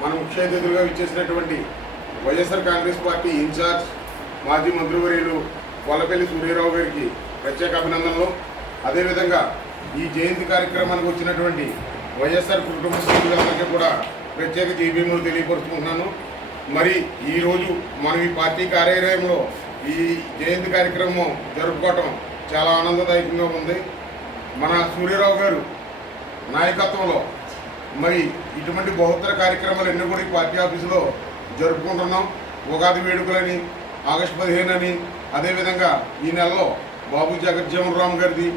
మన ముఖ్య అతిథులుగా ఇచ్చేసినటువంటి వైఎస్ఆర్ కాంగ్రెస్ పార్టీ ఇన్ఛార్జ్ మాజీ మంత్రివర్యులు వల్లపల్లి సూర్యారావు గారికి ప్రత్యేక అభినందనలు. అదేవిధంగా ఈ జయంతి కార్యక్రమానికి వచ్చినటువంటి వైఎస్ఆర్ కుటుంబ సభ్యులందరికీ కూడా ప్రత్యేక జైభీములు తెలియపరుచుకుంటున్నాను. మరి ఈరోజు మనం ఈ పార్టీ కార్యాలయంలో ఈ జయంతి కార్యక్రమం జరుపుకోవటం చాలా ఆనందదాయకంగా ఉంది. మన సూర్యారావు గారు నాయకత్వంలో మరి ఇటువంటి బహుత్తర కార్యక్రమాలు ఎన్నో కూడా ఈ పార్టీ ఆఫీసులో జరుపుకుంటున్నాం. ఉగాది వేడుకలని, ఆగస్టు 15 అని, అదేవిధంగా ఈ నెలలో బాబు జగజ్జీవన్ రామ్ గారిది,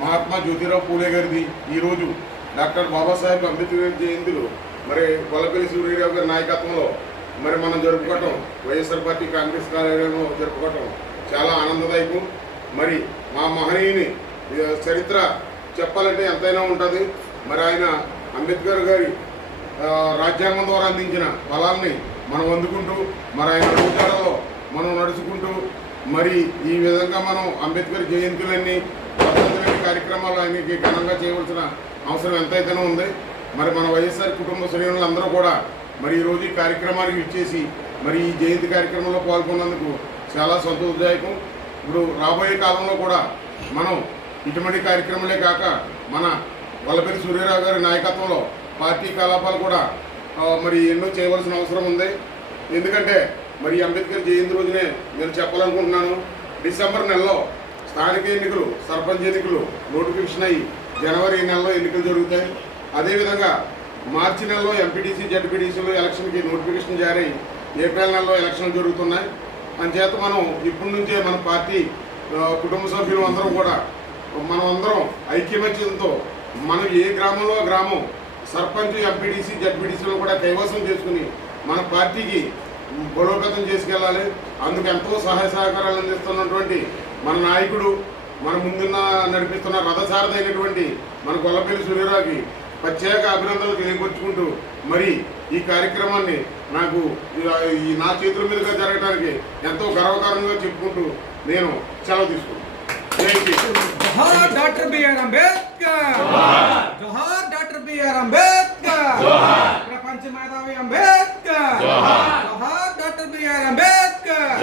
మహాత్మా జ్యోతిరావు పూలే గారిది, ఈరోజు డాక్టర్ బాబాసాహెబ్ అంబేద్కర్ జయంతులు మరి వల్లపల్లి సూర్యారావు గారి నాయకత్వంలో మరి మనం జరుపుకోవటం, వైఎస్ఆర్ పార్టీ కాంగ్రెస్ కార్యాలయంలో జరుపుకోవటం చాలా ఆనందదాయకం. మరి మా మహనీయుని చరిత్ర చెప్పాలంటే ఎంతైనా ఉంటుంది. మరి ఆయన అంబేద్కర్ గారి రాజ్యాంగం ద్వారా అందించిన ఫలాల్ని మనం అందుకుంటూ మరి ఆయన అడుగుజాడలో మనం నడుచుకుంటూ మరి ఈ విధంగా మనం అంబేద్కర్ జయంతులన్నీ వర్ధంతులన్నీ కార్యక్రమాలు ఆయనకి ఘనంగా చేయవలసిన అవసరం ఎంతైతేనే ఉంది. మరి మన వైఎస్ఆర్ కుటుంబ శ్రేణులందరూ కూడా మరి ఈరోజు ఈ కార్యక్రమానికి ఇచ్చేసి మరి ఈ జయంతి కార్యక్రమంలో పాల్గొన్నందుకు చాలా సంతోషదాయకం. ఇప్పుడు రాబోయే కాలంలో కూడా మనం ఇటువంటి కార్యక్రమాలే కాక మన వల్లపల్లి సూర్యారావు గారి నాయకత్వంలో పార్టీ కలాపాలు కూడా మరి ఎన్నో చేయవలసిన అవసరం ఉంది. ఎందుకంటే మరి అంబేద్కర్ జయంతి రోజునే నేను చెప్పాలనుకుంటున్నాను, డిసెంబర్ నెలలో స్థానిక ఎన్నికలు, సర్పంచ్ ఎన్నికలు నోటిఫికేషన్ అయ్యి జనవరి నెలలో ఎన్నికలు జరుగుతాయి. అదేవిధంగా మార్చి నెలలో ఎంపీటీసీ, జడ్పీటీసీలో ఎలక్షన్కి నోటిఫికేషన్ జారీ, ఏప్రిల్ నెలలో ఎలక్షన్లు జరుగుతున్నాయి. అంచేత మనం ఇప్పటి నుంచే మన పార్టీ కుటుంబ సభ్యులు అందరం కూడా మనమందరం ఐక్యమత్యంతో మనం ఏ గ్రామంలో గ్రామం సర్పంచ్, ఎంపీటీసీ, జడ్పీటీసీలో కూడా కైవసం చేసుకుని మన పార్టీకి బలోపేతం చేసుకెళ్ళాలి. అందుకు ఎంతో సహాయ సహకారాలు అందిస్తున్నటువంటి మన నాయకుడు, మన ముందున్న నడిపిస్తున్న రథసారథి అయినటువంటి మన వల్లపల్లి సూర్యారావుకి ప్రత్యేక అభినందనలు తెలియపరుచుకుంటూ మరి ఈ కార్యక్రమాన్ని నాకు నా చేతుల మీదుగా జరగడానికి ఎంతో గర్వకారంగా చెప్పుకుంటూ నేను సెలవు తీసుకుంటాను. జోహార్ డాక్టర్ బిఆర్ అంబేద్కర్, జోహార్ డాక్టర్ బిఆర్ అంబేద్కర్, ప్రపంచ మేధావి అంబేద్కర్, జోహార్ డాక్టర్ బిఆర్ అంబేద్కర్.